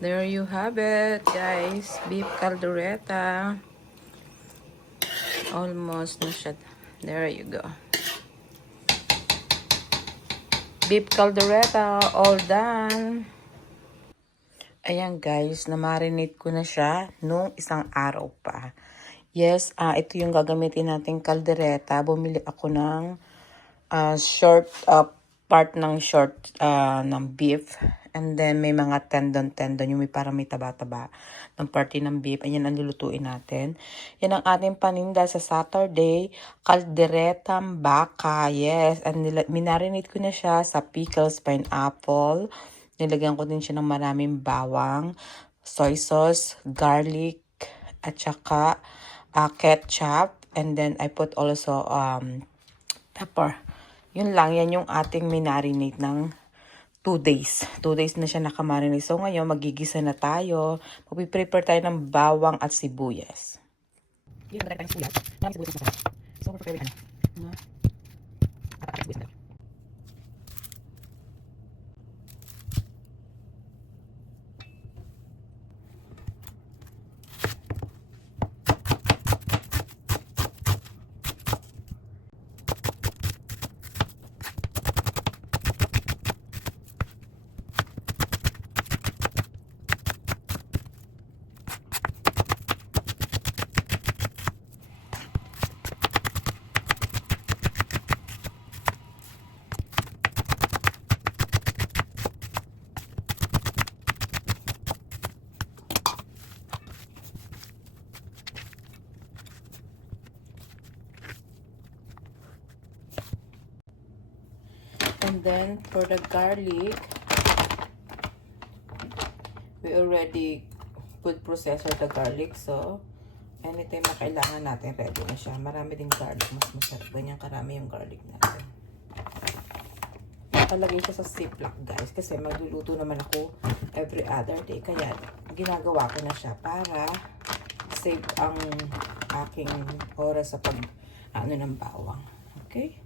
There you have it, guys. Beef caldereta. Almost na siya. There you go. Beef caldereta, all done. Ayan guys, na-marinate ko na siya nung isang araw pa. Yes, ito yung gagamitin nating caldereta. Bumili ako ng part ng short ng beef. And then may mga tendon-tendon, yung may parang may taba-taba ng party ng beef. Ayan ang lulutuin natin. Yan ang ating paninda sa Saturday. Calderetang baka. Yes, and minarinate ko na siya sa pickles, pineapple. Nilagyan ko din siya ng maraming bawang, soy sauce, garlic, at saka ketchup. And then I put also pepper. Yun lang, yan yung ating minarinate ng 2 days. 2 days na siya nakamarinate. So ngayon, magigisa na tayo. Magpiprepare tayo ng bawang at sibuyas. Yun, magagay tayong sibuyas. Maraming sibuyas na masarap. So, we're preparing sibuyas na. And then, for the garlic, we already put processor the garlic. So, anytime na kailangan natin, ready na siya. Marami din garlic. Mas masarap. Ganyan karami yung garlic natin. Nakalagay siya sa ziplock, guys. Kasi magluluto naman ako every other day. Kaya, ginagawa ko na siya para save ang aking oras sa ng bawang. Okay?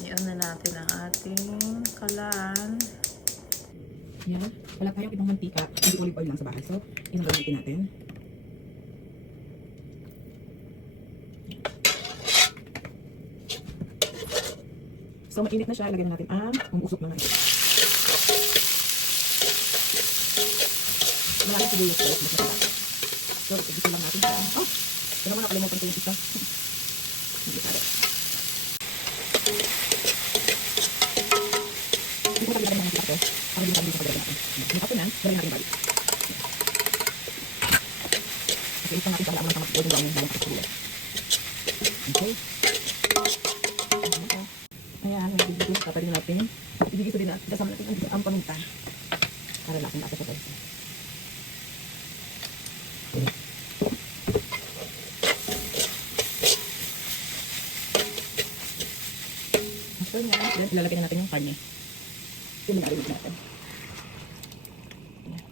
Iyan na natin ang ating kalan. Yan. Wala tayong ibang mantika. Hindi olive oil lang sa bahay. So, yun ang gamitin natin. So, mainit na siya. Lagyan na natin ang umusok na ito. Maraming sibuyas ko. So, ito lang natin siya. Oh! Pero mo nakalimutan ko yung isa. Hindi tayo. Ito na natin ito. Para hindi natin pagdala natin. Ito na, gawin natin balik. Kasi ito natin pala ang mga pagdala ng dalang pagdala. Okay. Ayan, nagigigis. Paparin natin. Igigis din natin. Kasama natin ang paminta. Para natin natin sa balik. After nga, ilalagay na natin yung karne. Yung narinig natin. Ayan.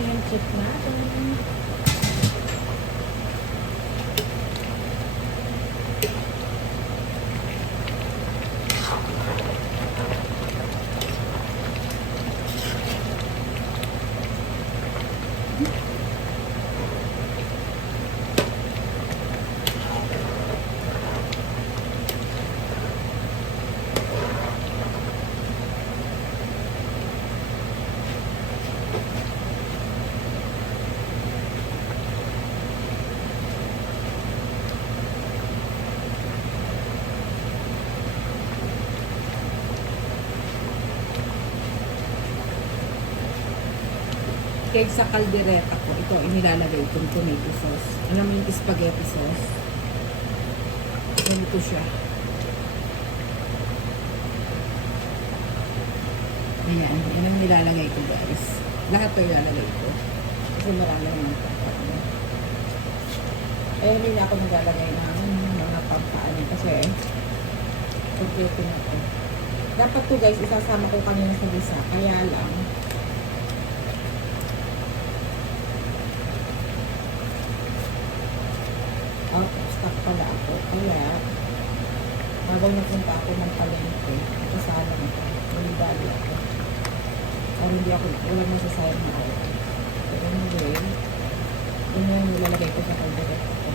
Ayan, check natin. Kaya sa kaldereta ko, ito, inilalagay itong tomato sauce. Alam mo yung spaghetti sauce? Ganito siya. Ayan, yan ang nilalagay ko guys. Lahat to ilalagay ko. Kasi marami naman pampano. Kaya hindi na ako naglalagay ng mga pampano kasi kompleto na to. Dapat to guys, isasama ko kanina sa gisa. Kaya lang, out of stock pala ako. Kaya, habang nagpunta ako ng palengke, kasama ko. Malibali ako. Para hindi ako, walang masasayang na ako. Pero anyway, yun yung nilalagay ko sa kaldereta ko.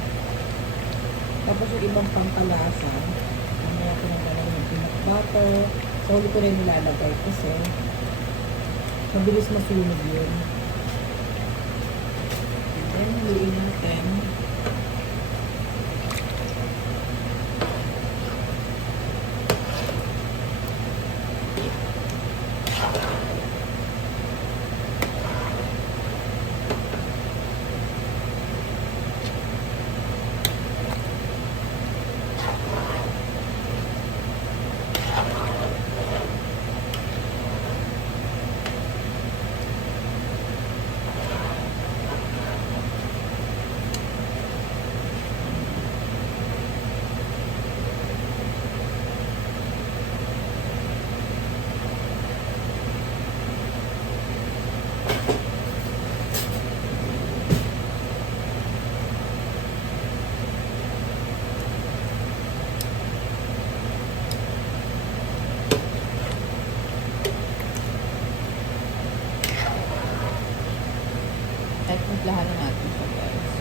Tapos yung ibang pampalasa, mamaya ko naglalagay ng peanut butter. So, huli ko rin nilalagay kasi mabilis masunog yun. And then, haluin natin. At maglahan na natin siya guys.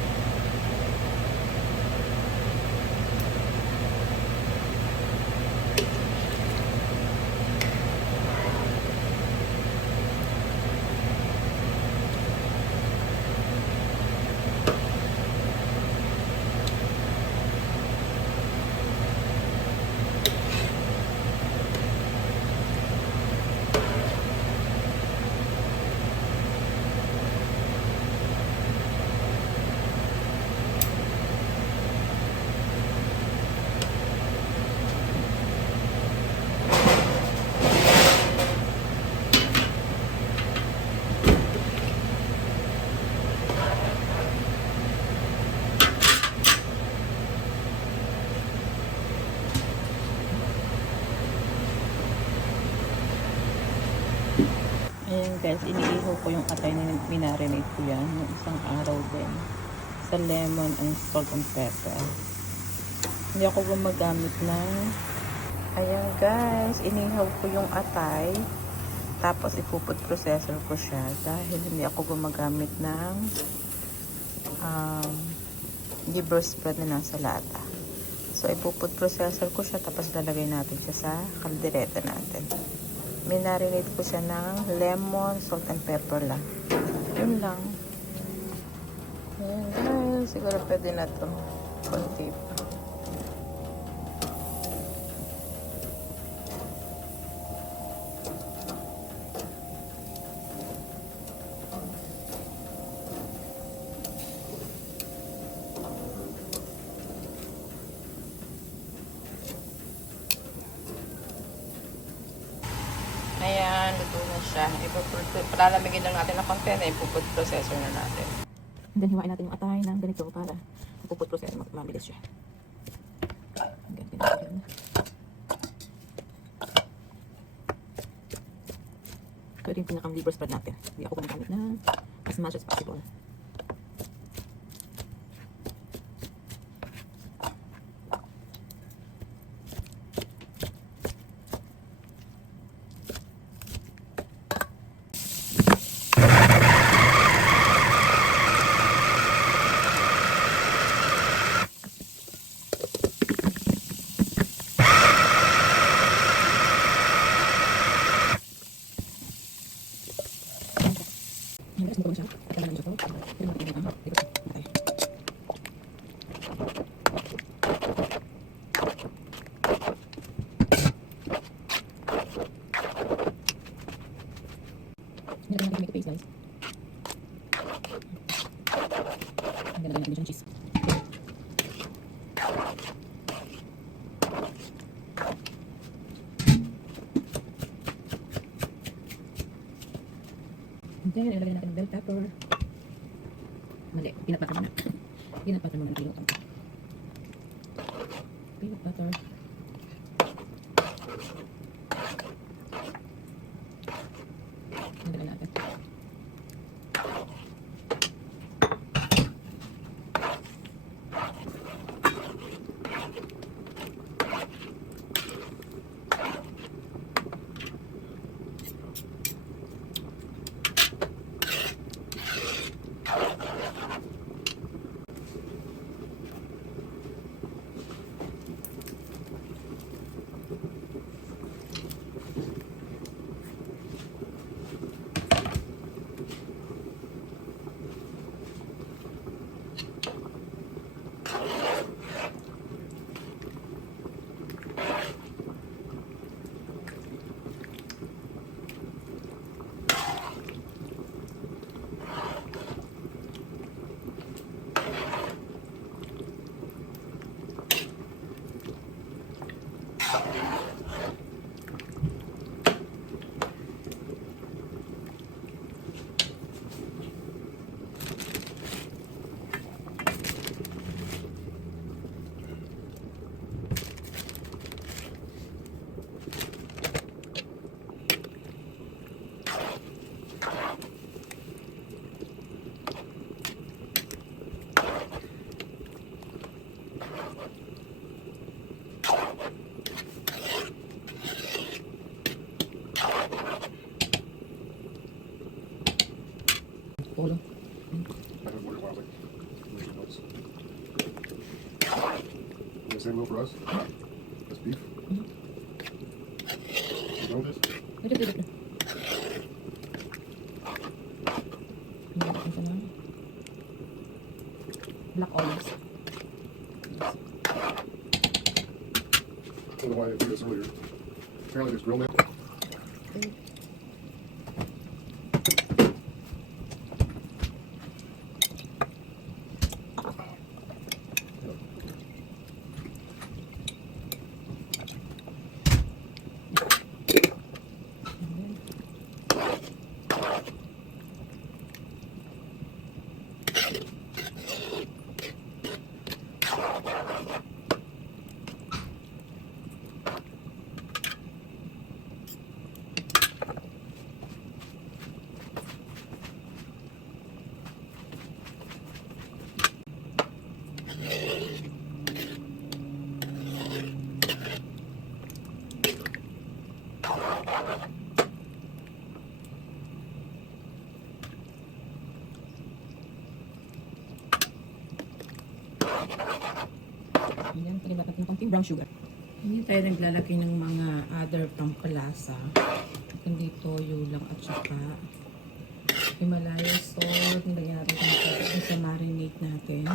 Ayan guys, iniiho ko yung atay na minarinate ko yan. Yung isang araw din. Sa lemon and salt and pepper. Hindi ako gumagamit ng... Ayan guys, inihaw ko yung atay. Tapos ipuput processor ko siya. Dahil hindi ako gumagamit ng liver spread na nasa lata. So ipuput processor ko siya. Tapos lalagay natin siya sa kaldereta natin. Minarinate ko siya ng lemon, salt and pepper lang. Yun lang. Ayan guys, siguro pwede na to. Konti pa. Ayan, luto na siya. Palalamigin lang natin ng konti na ipuput processor na natin. And then, hiwain natin yung atay ng ganito para ipuput processor, mabilis siya. Ganito natin. Ito yung pinakang liver spread natin. Hindi ako gumagamit na as much as possible. Guys, nagawin siya. At naman siya to. And then, ilagay natin ang bell pepper. Mali, peanut butter muna. Peanut butter muna. Peanut butter. Ilagay natin. Ulo. I haven't ordered wildlife. Commercial notes. The same meal for us? That's beef? You done with this? Ito. Ilagay natin siya ng black olives. I don't know why I didn't do this earlier. Apparently there's grill meat. Ayan, palibat natin ng konting brown sugar. Hindi tayo naglalagay ng mga other pampalasa. Kundi toyo lang at saka Himalaya salt. Nilagyan natin sa marinate natin.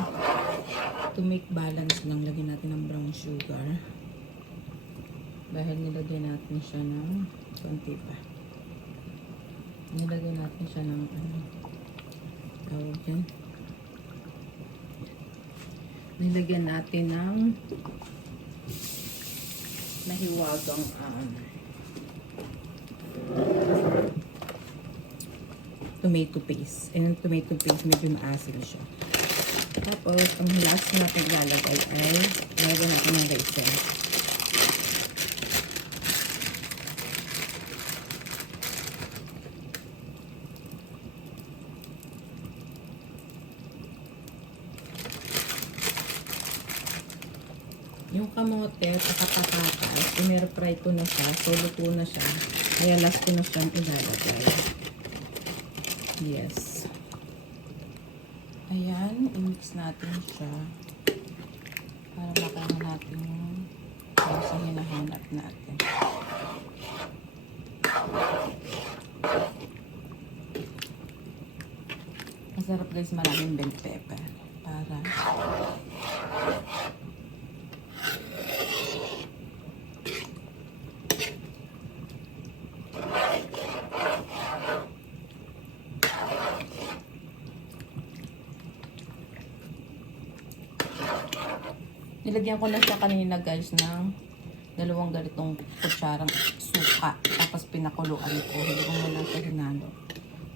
To make balance lang, lagyan natin ng brown sugar. Dahil nilagyan natin siya ng konti pa. Nilagyan natin siya ng tawag dyan. Nilagyan natin ng nahiwagang tomato paste. And yung tomato paste medyo maasim siya. Tapos, ang last natin ilalagay ay lagyan natin ng raisin. Yung kamote at patatas, i-fry ko na siya. So, luto na siya. Kaya last ko na siyang ilalagay. Yes. Ayan, i-mix natin siya. Para makain natin yung sa hinahanap natin. Masarap guys, maraming bell pepper. Para Nilagyan ko na siya kanina guys ng 2 ganitong kutsarang suka. Tapos pinakuluan ko. Hindi ko muna siya hinalo.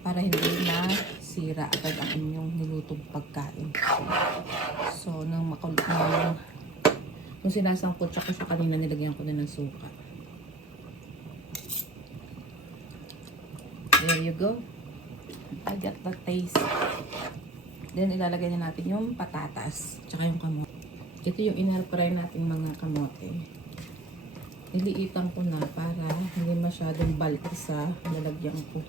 Para hindi na sira agad ang inyong nilutong pagkain. So, nung sinasangkot siya ko siya kanina, nilagyan ko na ng suka. There you go. I got the taste. Then, ilalagay na natin yung patatas. Tsaka yung kamote. Ito yung in-fry natin mga kamote. Niliitan ko na para hindi masyadong bulky sa lalagyan ko.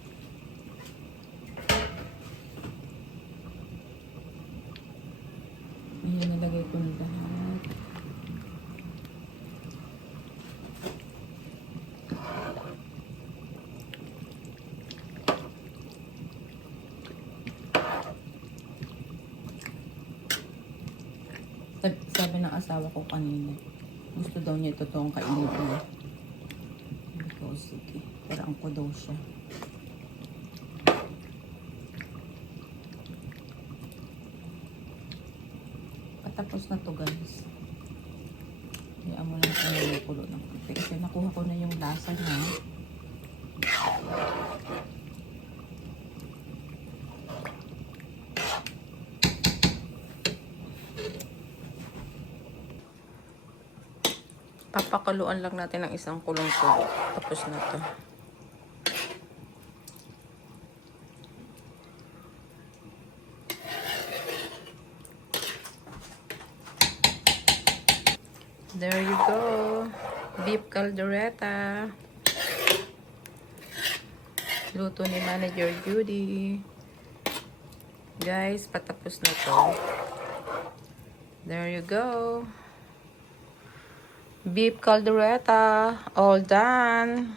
Ayan, nalagay ko na lahat. Sabi ng asawa ko kanina, gusto daw niya ito toong kainin ko. Ito, sige. Parang ko daw siya. Patapos na to guys. Hayaan mo lang ito nilikulo ng konti. Kasi nakuha ko na yung lasa niya. Papakaluan lang natin ng isang kulong tulo. Tapos na to. There you go. Beef caldereta. Luto ni Manager Judy. Guys, patapos na to. There you go. Beef caldereta, all done.